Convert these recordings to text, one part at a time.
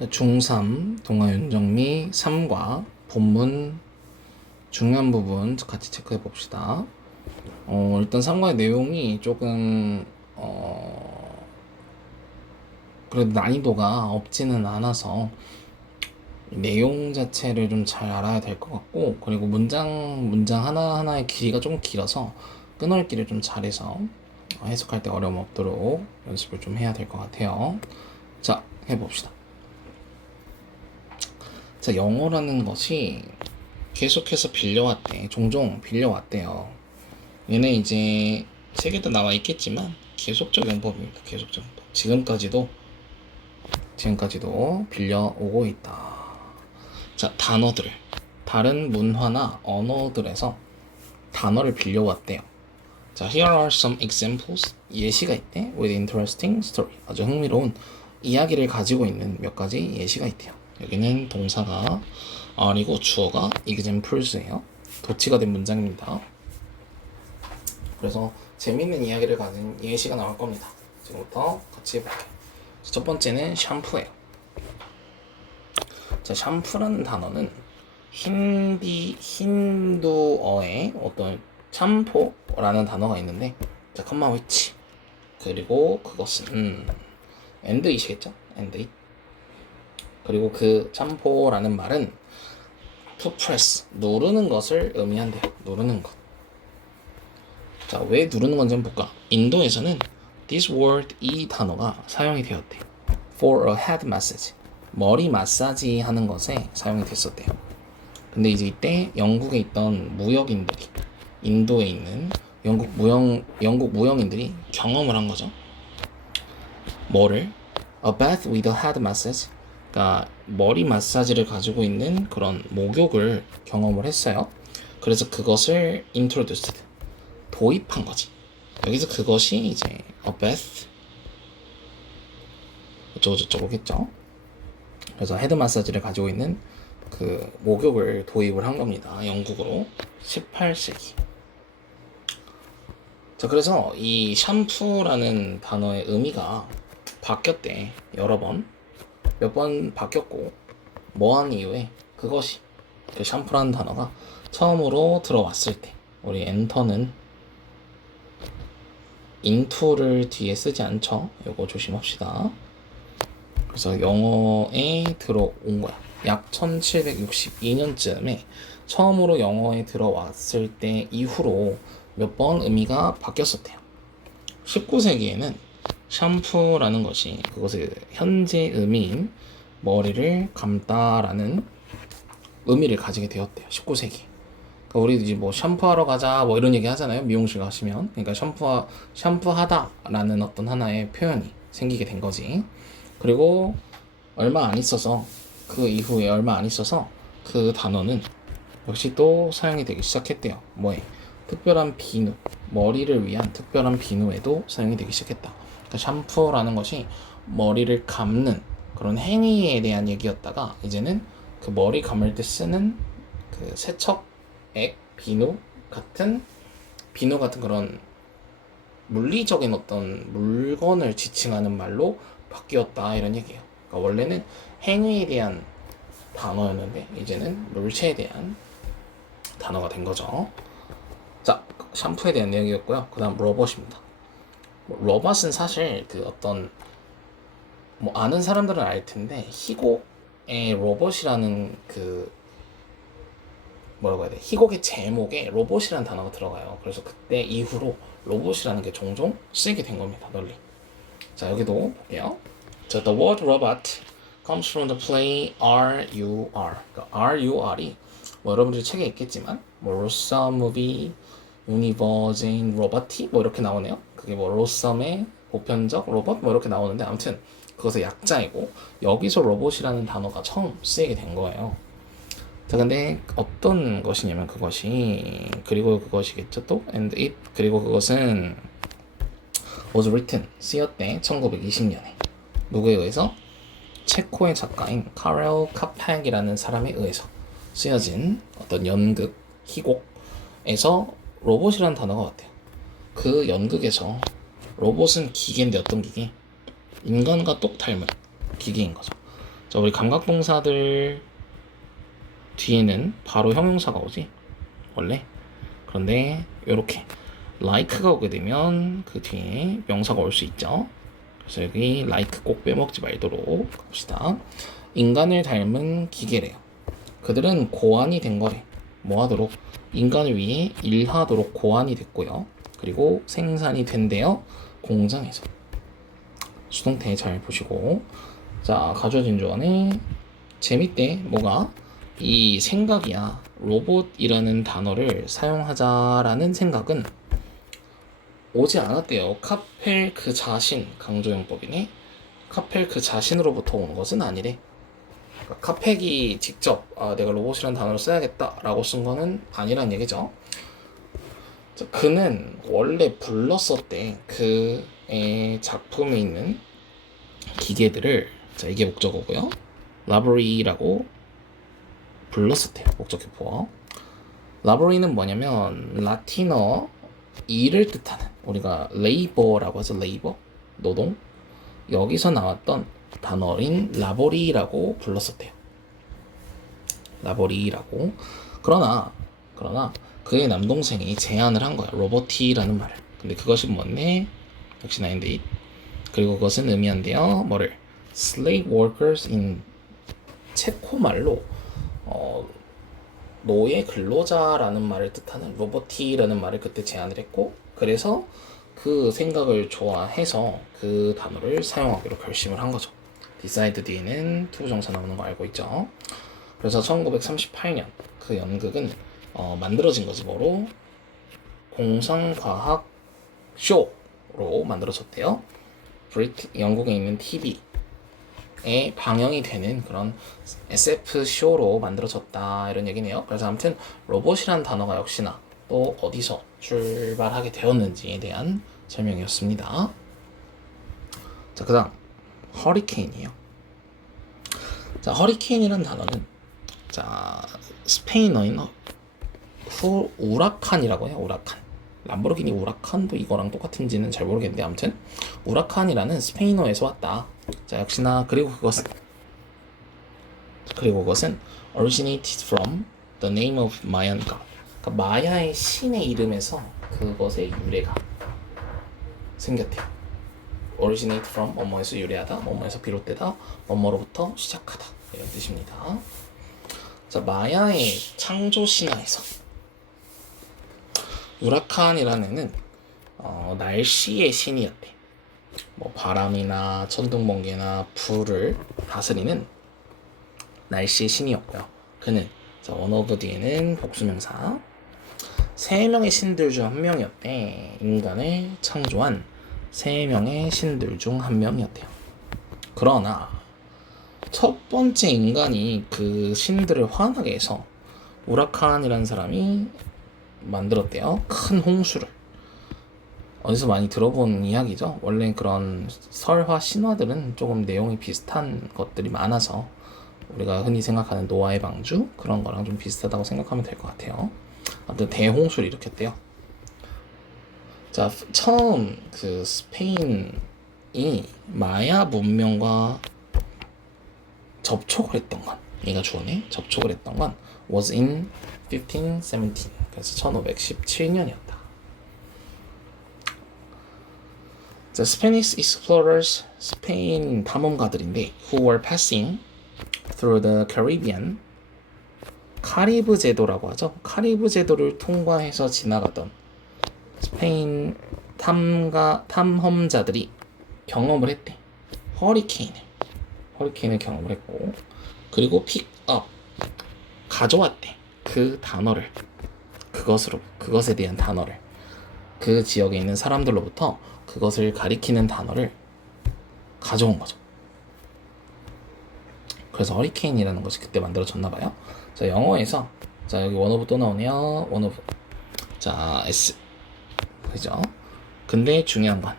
중3 동아윤정미 3과 본문 중요한 부분 같이 체크해 봅시다. 일단 3과의 내용이 조금 그래도 난이도가 없지는 않아서 내용 자체를 좀 잘 알아야 될 것 같고, 그리고 문장 하나하나의 길이가 좀 길어서 끊어읽기를 좀 잘해서 해석할 때 어려움 없도록 연습을 좀 해야 될 것 같아요. 자, 해봅시다. 자, 영어라는 것이 계속해서 빌려왔대. 종종 빌려왔대요. 얘는 이제 책에도 나와 있겠지만 계속적 용법입니다. 계속적 용법. 지금까지도 빌려오고 있다. 자, 단어들을 다른 문화나 언어들에서 단어를 빌려왔대요. 자, here are some examples. 예시가 있대. with interesting story. 아주 흥미로운 이야기를 가지고 있는 몇 가지 예시가 있대요. 여기는 동사가 are이고 주어가 examples예요. 도치가 된 문장입니다. 그래서 재미있는 이야기를 가진 예시가 나올 겁니다. 지금부터 같이 해볼게요. 첫 번째는 샴푸예요. 자, 샴푸라는 단어는 힌두어의 어떤 샴푸라는 단어가 있는데, 자, 컴마 위치, 그리고 그것은 and it이겠죠? and it. 그리고 그 샴푸라는 말은 to press, 누르는 것을 의미한대요. 누르는 것. 자, 왜 누르는 건지 한번 볼까? 인도에서는 this word, 이 단어가 사용이 되었대요. for a head massage, 머리 마사지 하는 것에 사용이 됐었대요. 근데 이제 이때 영국에 있던 무역인들이, 인도에 있는 영국 무역인들이 경험을 한 거죠. 뭐를? A bath with a head massage. 그러니까 머리 마사지를 가지고 있는 그런 목욕을 경험을 했어요. 그래서 그것을 introduced, 도입한 거지. 여기서 그것이 이제 a bath 어쩌고저쩌고겠죠. 그래서 헤드 마사지를 가지고 있는 그 목욕을 도입을 한 겁니다. 영국으로 18세기. 자, 그래서 이 샴푸라는 단어의 의미가 바뀌었대. 여러 번. 몇 번 바뀌었고, 뭐한 이유에 그것이, 그 샴푸라는 단어가 처음으로 들어왔을 때, 우리 엔터는 into를 뒤에 쓰지 않죠. 요거 조심합시다. 그래서 영어에 들어온 거야. 약 1762년쯤에 처음으로 영어에 들어왔을 때 이후로 몇 번 의미가 바뀌었었대요. 19세기에는 샴푸라는 것이 그것의 현재 의미인 머리를 감다라는 의미를 가지게 되었대요. 19세기. 그러니까 우리 이제 뭐 샴푸하러 가자 뭐 이런 얘기 하잖아요. 미용실 가시면. 그러니까 샴푸하다라는 어떤 하나의 표현이 생기게 된 거지. 그리고 얼마 안 있어서, 그 이후에 얼마 안 있어서 그 단어는 역시 또 사용이 되기 시작했대요. 뭐에? 특별한 비누, 머리를 위한 특별한 비누에도 사용이 되기 시작했다. 그러니까 샴푸라는 것이 머리를 감는 그런 행위에 대한 얘기였다가, 이제는 그 머리 감을 때 쓰는 그 세척액, 비누 같은 그런 물리적인 어떤 물건을 지칭하는 말로 바뀌었다, 이런 얘기예요. 그러니까 원래는 행위에 대한 단어였는데 이제는 물체에 대한 단어가 된 거죠. 자, 샴푸에 대한 이야기였고요. 그 다음 로봇입니다. 로봇은 사실 그 어떤 뭐 아는 사람들은 알 텐데, 희곡의 로봇이라는 그 뭐라고 해야 돼? 희곡의 제목에 로봇이라는 단어가 들어가요. 그래서 그때 이후로 로봇이라는 게 종종 쓰이게 된 겁니다. 널리. 자, 여기도 볼게요. 자, the word robot comes from the play RUR. 그러니까 RUR이 뭐 여러분들이 책에 있겠지만 뭐 로썸 무비, 유니버제인 로버티 뭐 이렇게 나오네요. 그게 뭐 로썸의 보편적 로봇 뭐 이렇게 나오는데, 아무튼 그것의 약자이고, 여기서 로봇이라는 단어가 처음 쓰이게 된 거예요. 자, 근데 어떤 것이냐면 그것이, 그리고 그것이겠죠 또, and it, 그리고 그것은 was written, 쓰였대 1920년에. 누구에 의해서? 체코의 작가인 카렐 카팍이라는 사람에 의해서 쓰여진 어떤 연극, 희곡에서 로봇이라는 단어가 왔대요. 그 연극에서 로봇은 기계인데, 어떤 기계? 인간과 똑 닮은 기계인 거죠. 자, 우리 감각동사들 뒤에는 바로 형용사가 오지 원래. 그런데 이렇게 like가 오게 되면 그 뒤에 명사가 올 수 있죠. 그래서 여기 like 꼭 빼먹지 말도록 합시다. 인간을 닮은 기계래요. 그들은 고안이 된 거래. 뭐 하도록? 인간을 위해 일하도록 고안이 됐고요. 그리고 생산이 된대요. 공장에서. 수동태 잘 보시고. 자, 가주어진 주어네. 재밌대. 뭐가? 이 생각이야. 로봇이라는 단어를 사용하자라는 생각은 오지 않았대요. 카펠 그 자신, 강조용법이네. 카펠 그 자신으로부터 온 것은 아니래. 그러니까 카펠이 직접 내가 로봇이라는 단어를 써야겠다라고 쓴 거는 아니란 얘기죠. 자, 그는 원래 불렀었대. 그의 작품에 있는 기계들을, 자, 이게 목적어고요. 라브리라고 불렀었대요. 목적격보어. 라브리는 뭐냐면 라틴어 일을 뜻하는, 우리가 레이버라고 하죠. 레이버, 노동. 여기서 나왔던 단어인 라보리라고 불렀었대요. 라보리라고. 그러나 그의 남동생이 제안을 한 거야. 로버티라는 말을. 근데 그것이 뭔데? 역시나 인데이. 그리고 그것은 의미한대요. 뭐를? slave workers in 체코 말로 노예 근로자라는 말을 뜻하는 로버티라는 말을 그때 제안을 했고, 그래서 그 생각을 좋아해서 그 단어를 사용하기로 결심을 한 거죠. decide 뒤에는 투부정사 나오는 거 알고 있죠. 그래서 1938년 그 연극은 만들어진 거지. 뭐로? 공상과학 쇼로 만들어졌대요. 영국에 있는 TV에 방영이 되는 그런 SF 쇼로 만들어졌다, 이런 얘기네요. 그래서 아무튼 로봇이란 단어가 역시나 또 어디서 출발하게 되었는지에 대한 설명이었습니다. 자, 그 다음 허리케인이에요. 자, 허리케인이란 단어는, 자, 스페인어인 우라칸이라고 해요. 우라칸. 람보르기니 우라칸도 이거랑 똑같은지는 잘 모르겠는데, 아무튼 우라칸이라는 스페인어에서 왔다. 자, 역시나 그리고 그것은 originated from the name of Mayan god. 그러니까 마야의 신의 이름에서 그것의 유래가 생겼대요. originate from 뭐뭐에서 유래하다, 뭐뭐에서 비롯되다, 뭐뭐로부터 시작하다, 이런 뜻입니다. 자, 마야의 창조 신화에서 우라칸이라는 애는 날씨의 신이었대. 뭐 바람이나 천둥 번개나 불을 다스리는 날씨의 신이었고요. 그는, 자, 원어브 뒤에는 복수명사, 3명의 신들 중 1명이었대. 인간을 창조한 3명의 신들 중 1명이었대요. 그러나 첫 번째 인간이 그 신들을 화나게 해서 우라칸이라는 사람이 만들었대요. 큰 홍수를. 어디서 많이 들어본 이야기죠. 원래 그런 설화 신화들은 조금 내용이 비슷한 것들이 많아서 우리가 흔히 생각하는 노아의 방주, 그런 거랑 좀 비슷하다고 생각하면 될 것 같아요. 아무튼 대홍수를 일으켰대요. 자, 처음 그 스페인이 마야 문명과 접촉을 했던 건, 얘가 주어네. 접촉을 했던 건 was in 1517. 그래서 1517년이었다. 자, Spanish explorers, 스페인 탐험가들인데 who were passing through the Caribbean, 카리브 제도라고 하죠. 카리브 제도를 통과해서 지나가던 스페인 탐험자들이 경험을 했대. 허리케인을 경험을 했고, 그리고 픽업, 가져왔대. 그 단어를, 그것에 대한 단어를, 그 지역에 있는 사람들로부터 그것을 가리키는 단어를 가져온 거죠. 그래서 허리케인이라는 것이 그때 만들어졌나봐요. 자, 영어에서, 자, 여기 원어브 또 나오네요. 원어브. 자, S. 그죠? 근데 중요한 건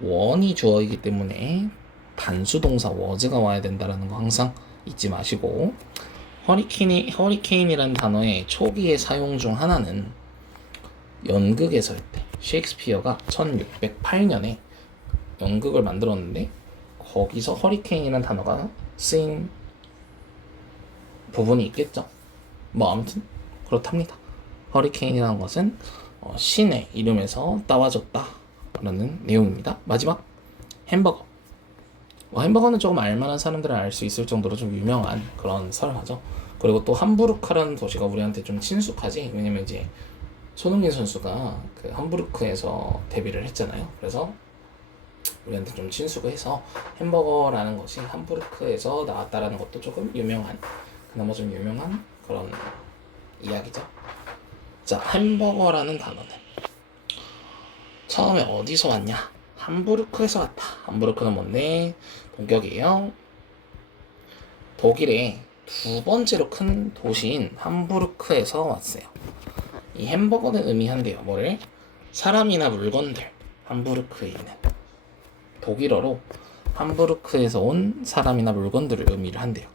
원이 주어이기 때문에 단수동사 was가 와야 된다라는 거 항상 잊지 마시고, 허리케인이라는 단어의 초기의 사용 중 하나는 연극에서였대. 셰익스피어가 1608년에 연극을 만들었는데 거기서 허리케인이라는 단어가 쓰인 부분이 있겠죠. 뭐 아무튼 그렇답니다. 허리케인이라는 것은 신의 이름에서 따와졌다 라는 내용입니다. 마지막 햄버거. 햄버거는 조금 알만한 사람들은 알 수 있을 정도로 좀 유명한 그런 설화죠. 그리고 또 함부르크라는 도시가 우리한테 좀 친숙하지. 왜냐면 이제 손흥민 선수가 그 함부르크에서 데뷔를 했잖아요. 그래서 우리한테 좀 친숙해서 햄버거라는 것이 함부르크에서 나왔다라는 것도 조금 유명한, 그나마 좀 유명한 그런 이야기죠. 자, 햄버거라는 단어는 처음에 어디서 왔냐? 함부르크에서 왔다. 함부르크는 뭔데? 동격이에요. 독일의 두 번째로 큰 도시인 함부르크에서 왔어요. 이 햄버거는 의미한대요. 뭐를? 사람이나 물건들. 함부르크에 있는. 독일어로 함부르크에서 온 사람이나 물건들을 의미를 한대요.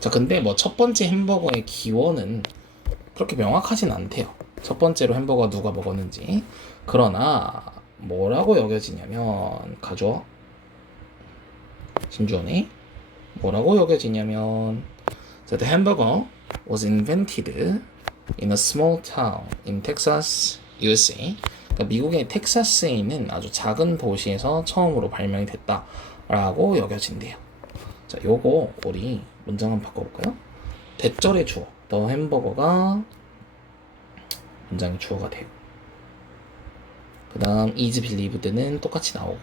자, 근데 뭐 첫 번째 햄버거의 기원은 그렇게 명확하진 않대요. 첫 번째로 햄버거 누가 먹었는지. 그러나 뭐라고 여겨지냐면, 가져 신주원이 뭐라고 여겨지냐면, the hamburger was invented in a small town in Texas, USA. 그러니까 미국의 텍사스에 있는 아주 작은 도시에서 처음으로 발명이 됐다라고 여겨진대요. 자, 요거 우리 문장 한번 바꿔볼까요? 대절의 주어, the 햄버거가 문장의 주어가 돼요. 그 다음 is believed는 똑같이 나오고,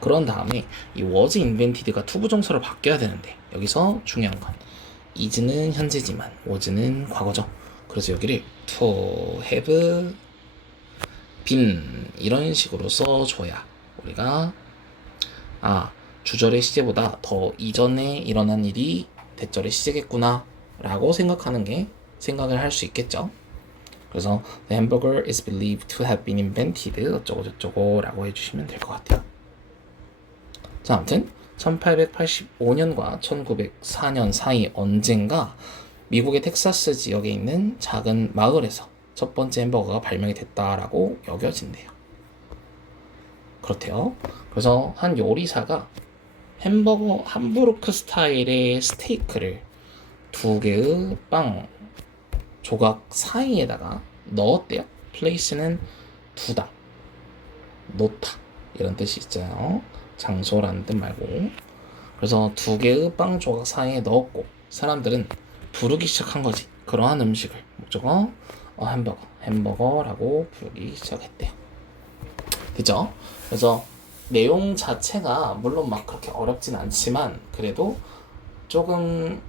그런 다음에 이 was invented가 투부정사로 바뀌어야 되는데, 여기서 중요한 건 is는 현재지만 was는 과거죠. 그래서 여기를 to have been 이런 식으로 써줘야 우리가 주절의 시제보다 더 이전에 일어난 일이 대절의 시제겠구나 라고 생각을 할 수 있겠죠. 그래서 the hamburger is believed to have been invented 어쩌고 저쩌고 라고 해주시면 될 것 같아요. 자, 아무튼 1885년과 1904년 사이 언젠가 미국의 텍사스 지역에 있는 작은 마을에서 첫 번째 햄버거가 발명이 됐다라고 여겨진대요. 그렇대요. 그래서 한 요리사가 햄버거 함부르크 스타일의 스테이크를 두 개의 빵 조각 사이에다가 넣었대요. place는 두다, 놓다 이런 뜻이 있잖아요. 장소라는 뜻 말고. 그래서 두 개의 빵 조각 사이에 넣었고 사람들은 부르기 시작한 거지. 그러한 음식을 목적어 햄버거라고 부르기 시작했대요. 그죠? 그래서 내용 자체가 물론 막 그렇게 어렵진 않지만 그래도 조금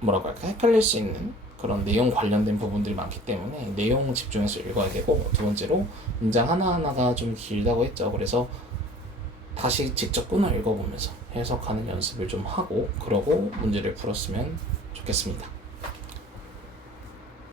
뭐라고 할까, 헷갈릴 수 있는 그런 내용 관련된 부분들이 많기 때문에 내용 집중해서 읽어야 되고, 두 번째로 문장 하나하나가 좀 길다고 했죠. 그래서 다시 직접 끊어 읽어보면서 해석하는 연습을 좀 하고 그러고 문제를 풀었으면 좋겠습니다.